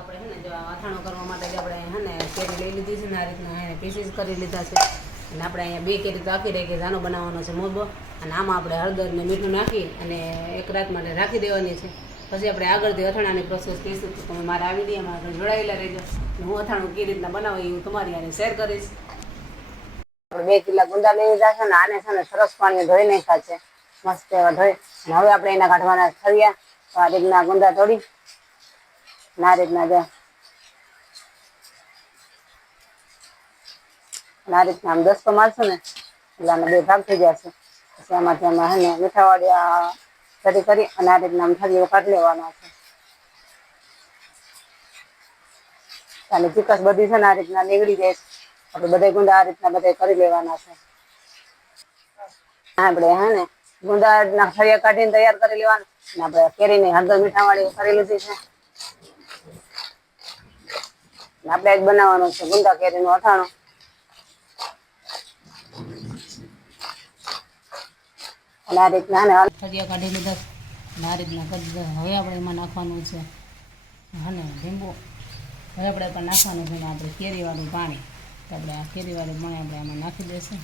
આપણે હે ને જો અથાણો કરવા માટે જ આપણે હે ને કેરી લઈ લીધી છે ને આ રીતના હે પીસીસ કરી લીધા છે અને આપણે અહીંયા બે કેરી તો આખી રાખી જાનો બનાવવાનો છે મોરબો અને આમાં આપણે હળદર ને મીઠું નાખી અને એક રાત માટે રાખી દેવાની છે પછી આપણે આગળથી અથાણાની પ્રોસેસ કહીશું તો તમે મારા આ વિડીયોમાં આગળ જોડાયેલા રહેજો હું અથાણું કેવી રીતના બનાવી હું તમારી યારે શેર કરીશ. આપણે 2 કિલો ગુંદા લઈ લીધા છે ને આને છે ને સરસ પાણી ધોઈ નાખ્યા છે મસ્ત એવા ધોઈ અને હવે આપણે એના કાઢવાના થળિયા તો આ રીતના ગુંદા તોડી આ રીતના જો આ રીતના આમ દસ્તો મારશું ને એટલે આના 2 ભાગ થઈ જશે પછી આમાંથી અમે હે ને મીઠાવાળી સરી કરી અને આ રીતના આમ થળીઓ કાઢી લેવાના છે અને ચીકસ બધી છે ને આ રીતના નીકળી જાય આપણે બધા ગુંદા આ રીતના બધા કરી લેવાના છે આપણે હે ને ગુંદાના થળિયા કાઢીને તૈયાર કરી લેવાના અને આપણે કેરીની હળદર મીઠાવાળી કરી લીધી છે આપણે જ બનાવવાનું છે ગુંદા કેરીનું અથાણું અને આ રીતના ને થળિયા કાઢી લીધા અને આ રીતના કરી દીધા હવે આપણે એમાં નાખવાનું છે અને લીંબુ હવે આપણે પણ નાખવાનું છે આપણે કેરીવાળું પાણી તો આપણે આ કેરીવાળું પાણી આપણે આમાં નાખી દઈશું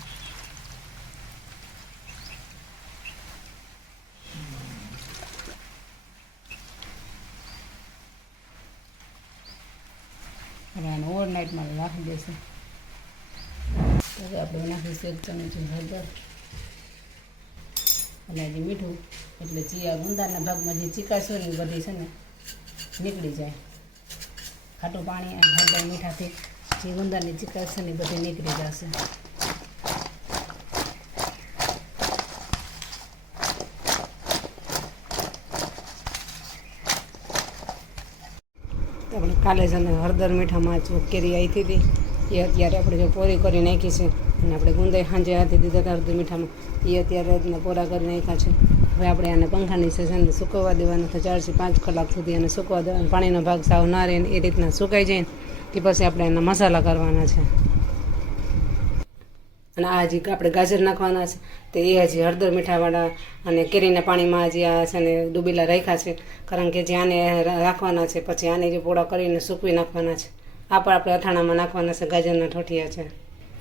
હવે આને ઓવરનાઇટમાં રાખી દઈશું હવે આપણે નાખીશું 1 ચમચી હળદર અને હજી મીઠું એટલે જે આ ગુંદાના ભાગમાં જે ચીકાશ હોય ને એ બધી છે ને નીકળી જાય ખાટું પાણી અને હળદર મીઠાથી જે ગુંદાની ચીકાશ છે ને એ બધી નીકળી જશે. આપણે કાલે છે ને હળદર મીઠામાં જો કેરી આવી હતી એ અત્યારે આપણે જો પોરી કરી નાખી છે અને આપણે ગુંદાઈ સાંજે હાથી દીધા હતા હળદર મીઠામાં એ અત્યારે રીતના પોરા કરી નાખ્યા છે. હવે આપણે આને પંખાની સેશનને સુકવવા દેવાના તો 4 થી 5 કલાક સુધી અને સુકવવા દેવાના પાણીનો ભાગ સાવ ના રહે એ રીતના સુકાઈ જાય ને પછી આપણે એના મસાલા કરવાના છે અને આ હજી આપણે ગાજર નાખવાના છે તો એ હજી હળદર મીઠાવાળા અને કેરીના પાણીમાં હજી આ છે ને ડૂબેલા રાખ્યા છે કારણ કે જે આને રાખવાના છે પછી આને જે પોળા કરીને સૂકવી નાખવાના છે આ પણ આપણે અથાણામાં નાખવાના છે ગાજરના ઠોઠિયા છે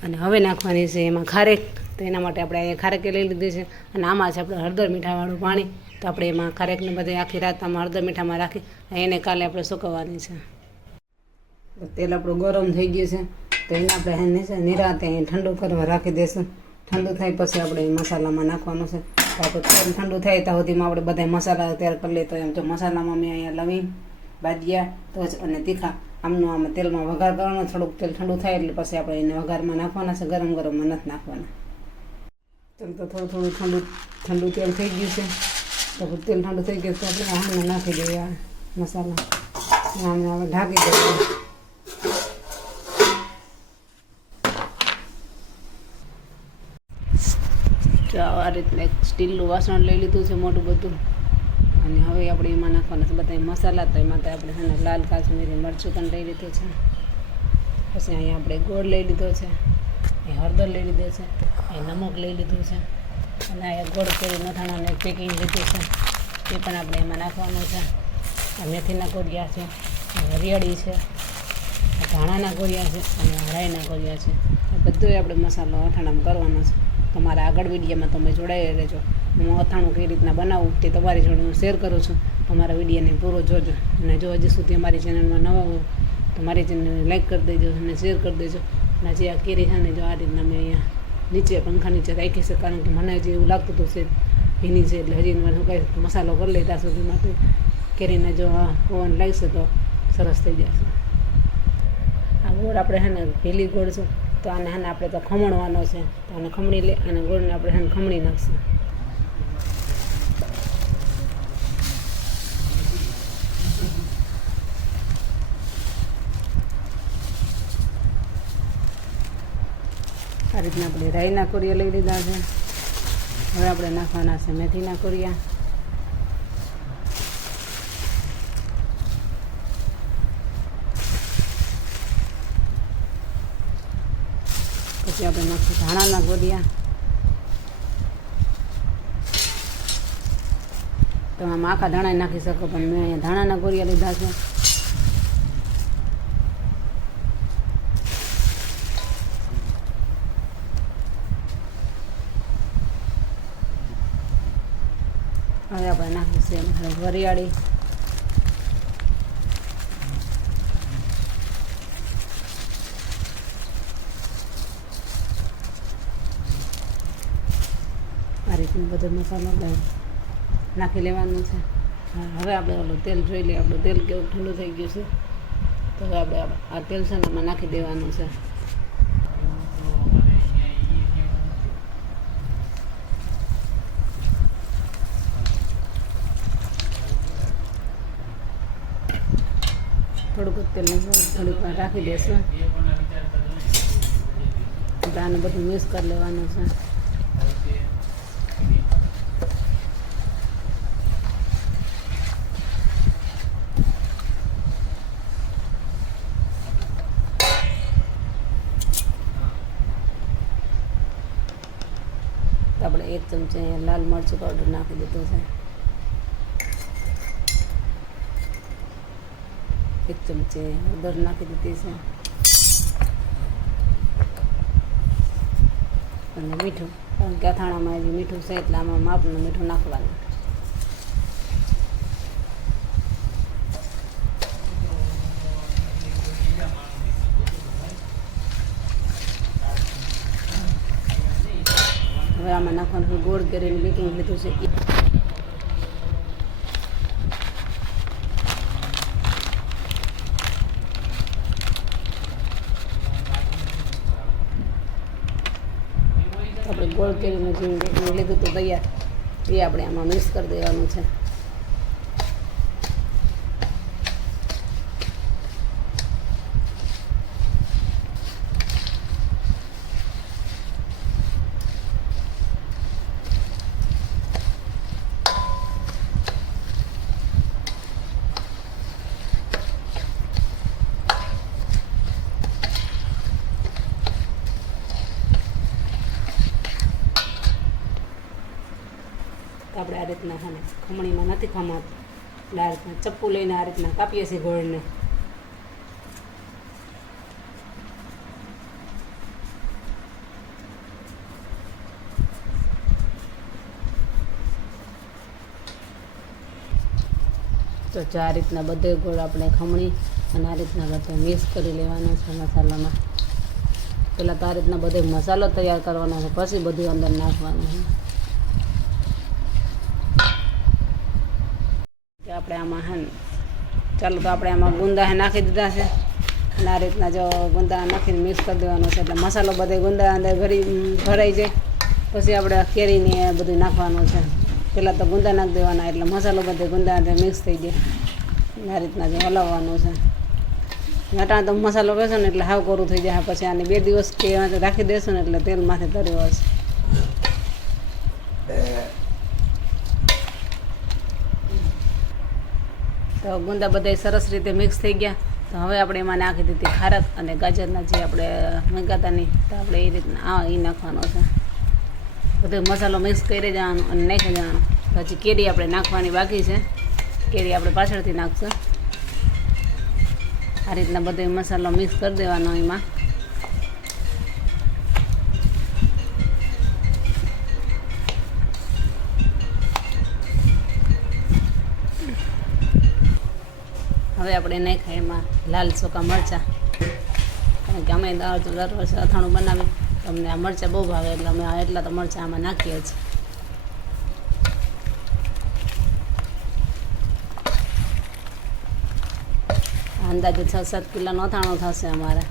અને હવે નાખવાની છે એમાં ખારેક તો એના માટે આપણે અહીંયા ખારેક લઈ લીધી છે અને આમાં છે આપણે હળદર મીઠાવાળું પાણી તો આપણે એમાં ખારેકને બધે આખી રાત આમાં હળદર મીઠામાં રાખી એને કાલે આપણે સૂકવવાની છે. તેલ આપણું ગરમ થઈ ગયું છે તો એને આપણે નિરાતે ઠંડુ કરવા રાખી દઈશું ઠંડુ થાય પછી આપણે મસાલામાં નાખવાનું છે તો આપણે તેલ ઠંડુ થાય ત્યાં સુધીમાં આપણે બધા મસાલા તૈયાર કરી લઈએ તો એમ તો મસાલામાં મેં અહીંયા લવિંગ બાદિયા તજ અને તીખા આમનું આમાં તેલમાં વઘાર કરવાનો થોડુંક તેલ ઠંડુ થાય એટલે પછી આપણે એને વઘારમાં નાખવાના છે ગરમ ગરમમાં નથી નાખવાના. તેલ તો થોડું ઠંડુ તેલ થઈ ગયું છે તો તેલ ઠંડુ થઈ ગયું તો આપણે આમાં નાખી દઈએ આ મસાલા આને આપણે ઢાંકી દઈએ. આ રીતના એક સ્ટીલનું વાસણ લઈ લીધું છે મોટું બધું અને હવે આપણે એમાં નાખવાના છે બધા મસાલા તો એમાં તો આપણે છે ને લાલ કાશ્મીરી મરચું પણ લઈ લીધું છે પછી અહીંયા આપણે ગોળ લઈ લીધો છે એ હળદર લઈ લીધો છે એ નમક લઈ લીધું છે અને અહીંયા ગોળ કેરી મથાણાને પેકિંગ લીધું છે એ પણ આપણે એમાં નાખવાનું છે. આ મેથીના કોરિયા છે હરિયાળી છે ધાણાના કોરિયા છે અને રાઈના કોરિયા છે એ બધું આપણે મસાલો અથાણામાં કરવાનો છે. તમારા આગળ વિડીયોમાં તમે જોડાઈ રહેજો હું અથાણું કઈ રીતના બનાવું તે તમારી જોડે હું શેર કરું છું. તમારા વિડીયોને પૂરો જોજો અને જો હજી સુધી અમારી ચેનલમાં નવા હો તો મારી ચેનલને લાઈક કરી દેજો અને શેર કરી દેજો અને જે આ કેરી છે ને જો આ રીતના મેં અહીંયા નીચે પંખા નીચે રાખી છે કારણ કે મને હજી એવું લાગતું હતું છે ભીની છે એટલે હજી મારે શું કાંઈ મસાલો કરી લઈ ત્યાં સુધીમાં તો કેરીને જો ઓવન લાગશે તો સરસ થઈ જશે. આ ગોળ આપણે છે ને ભીલી ગોળ છે તો આને હે ને આપણે તો ખમણવાનો છે તો આને ખમણી લે અને ગોળને આપણે હે ને ખમણી નાખશું. આ રીતના આપણે રાઈના કોરિયા લઈ લીધા છે હવે આપણે નાખવાના છે મેથીના કોરિયા પછી આપણે નાખીશું ધાણાના કોરિયા તમે આમાં આખા ધાણા નાખી શકો પણ મેં અહીંયા ધાણાના કોરિયા લીધા છે હવે આપણે નાખીશું વરિયાળી, આ રીતનું બધો મસાલો નાખી લેવાનું છે. હવે આપણે ઓલું તેલ જોઈ લઈએ, આપણું તેલ કેવું ઠંડુ થઈ ગયું છે. તો હવે આપણે આ તેલ છે ને એમાં નાખી દેવાનું છે. થોડુંક તેલ થોડીક વાર રાખી દઈશું. આને બધું મિક્સ કરી લેવાનું છે. આપણે 1 ચમચી લાલ મરચું પાવડર નાખી દીધું છે. 1 ચમચી હળદર નાખી દીધી છે. અને મીઠું, કારણ કે અથાણામાં જે મીઠું છે એટલે આમાં માપનું મીઠું નાખવાનું. હવે આમાં નાખવાનું ગોળ કરીને બેકિંગ લીધું છે. આપણે ગોળ કરીને જે બેકિંગ લીધું હતું તૈયાર, એ આપણે આમાં મિક્સ કરી દેવાનું છે. આપણે આ રીતના ખમણીમાં નથી ખમાતું, એટલે આ રીતના ચપ્પુ લઈને આ રીતના કાપીએ છીએ ગોળને. તો આ રીતના બધે ગોળ આપણે ખમણી અને આ રીતના બધે મિક્સ કરી લેવાનો છે મસાલામાં. પહેલાં તો આ રીતના બધે મસાલો તૈયાર કરવાનો છે, પછી બધું અંદર નાખવાનું છે. આપણે આમાં ચાલો તો આપણે આમાં ગુંદા નાખી દીધા છે. અને આ રીતના જો ગુંદા નાખીને મિક્સ કરી દેવાનો છે, એટલે મસાલો બધે ગુંદા અંદર ભરાઈ જાય. પછી આપણે કેરીને બધું નાખવાનું છે. પહેલાં તો ગુંદા નાખી દેવાના, એટલે મસાલો બધે ગુંદા અંદર મિક્સ થઈ જાય. આ રીતના જે હલાવવાનું છે. અટાણે તો મસાલો બેસો ને એટલે હાવ કોરું થઈ જાય. પછી આને 2 દિવસ કે રાખી દેશો ને એટલે તેલ માથે તર્યો હશે. તો ગુંદા બધા સરસ રીતે મિક્સ થઈ ગયા. તો હવે આપણે એમાં નાખી દીધી ખારક અને ગાજરના જે આપણે મંગાતાની, તો આપણે એ રીતના એ નાખવાનો છે. બધો મસાલો મિક્સ કરી જવાનો અને નાખી જવાનો. પછી કેરી આપણે નાખવાની બાકી છે, કેરી આપણે પાછળથી નાખશું. આ રીતના બધો મસાલો મિક્સ કરી દેવાનો એમાં. હવે આપણે નાખ્યા એમાં લાલ સૂકા મરચાં, કારણ કે અમે દર વર્ષે અથાણું બનાવીએ તો અમને આ મરચાં બહુ ભાવે, એટલે અમે એટલા તો મરચાં આમાં નાખીએ છીએ. અંદાજે 6-7 કિલોનું અથાણું થશે અમારે.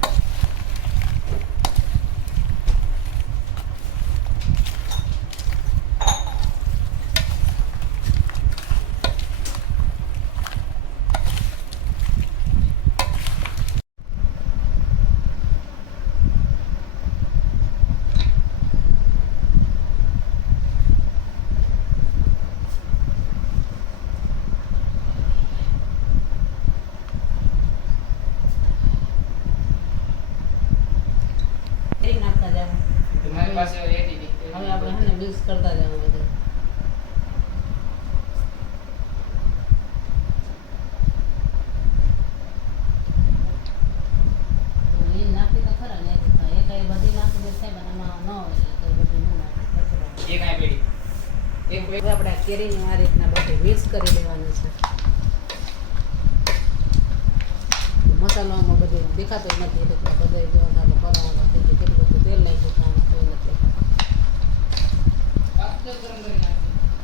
હવે આપણે મિક્સ કરતા જવાનું બધું. નાખી તો ખરા ને, એ કઈ બધી નાખી દે સાહેબ, આમાં ન હોય તો બધું ન નાખે. આપણે કેરીની આ રીતના બધું મિક્સ કરી દેવાનું છે. મસાલો આમાં બધો દેખાતો જ નથી એટલે બધા જોવાનું કરવાના કેટલું બધું તેલ નાખ્યું ખાવાનું કોઈ નથી.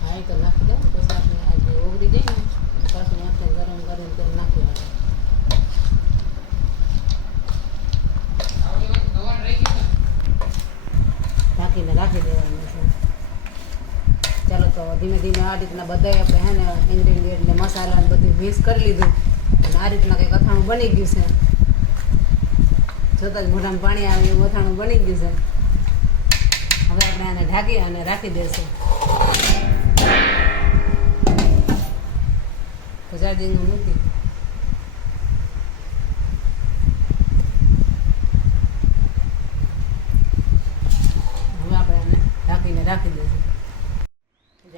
હા એ તો નાખી દે પછી આપણે આજે ઓગળી જાય ને પાછું નાખીને ગરમ કરીને તેલ નાખી ઢાંકીને રાખી દેવાનું છે. ચાલો તો ધીમે ધીમે આ રીતના બધાય આપણે હે ને ઇન્ગ્રેડિયન્ટ ને મસાલા ને બધું મિક્સ કરી લીધું અને આ રીતના કંઈક અથાણું બની ગયું છે. જોતાં જ મોઢામાં પાણી આવે એવું અથાણું બની ગયું છે. હવે આપણે આને ઢાંકી અને રાખી દઈશું. તો ચાર્જિંગમાં મૂકી હવે આપણે આને ઢાંકીને રાખી દઈશું.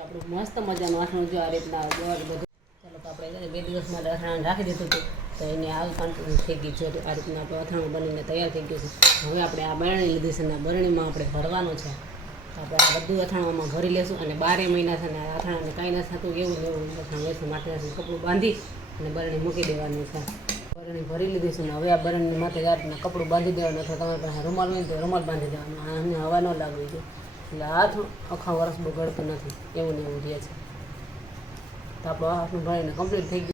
આપણું મસ્ત મજાનું અથાણું જો આ રીતના બધું. ચાલો તો આપણે 2 દિવસ માટે અથાણું રાખી દીધું હતું તો એને આવું કન્ટિન્યુ થઈ ગયું છે. આ રીતના આપણું અથાણું બનીને તૈયાર થઈ ગયું છે. હવે આપણે આ બરણી લીધી છે ને બરણીમાં આપણે ભરવાનું છે. આપણે આ બધું અથાણામાં ભરી લેશું અને 12 મહિના છે ને આ અથાણાને કાંઈ નથી થતું એવું અથાણું લેશું. માથે કપડું બાંધી અને બરણી મૂકી દેવાની છે. બરણી ભરી લીધી છે ને હવે આ બરણીની માથે આ રીતના કપડું બાંધી દેવાનું અથવા તમારી પાસે રૂમાલ હોય તો રૂમાલ બાંધી દેવાનું. આને હવા ન લાગવી જોઈએ એટલે હાથ આખા વર્ષ બગડતું નથી એવું ને એવું રહે છે. તો આપણું હાથનું ભરીને કમ્પ્લીટ થઈ ગયું.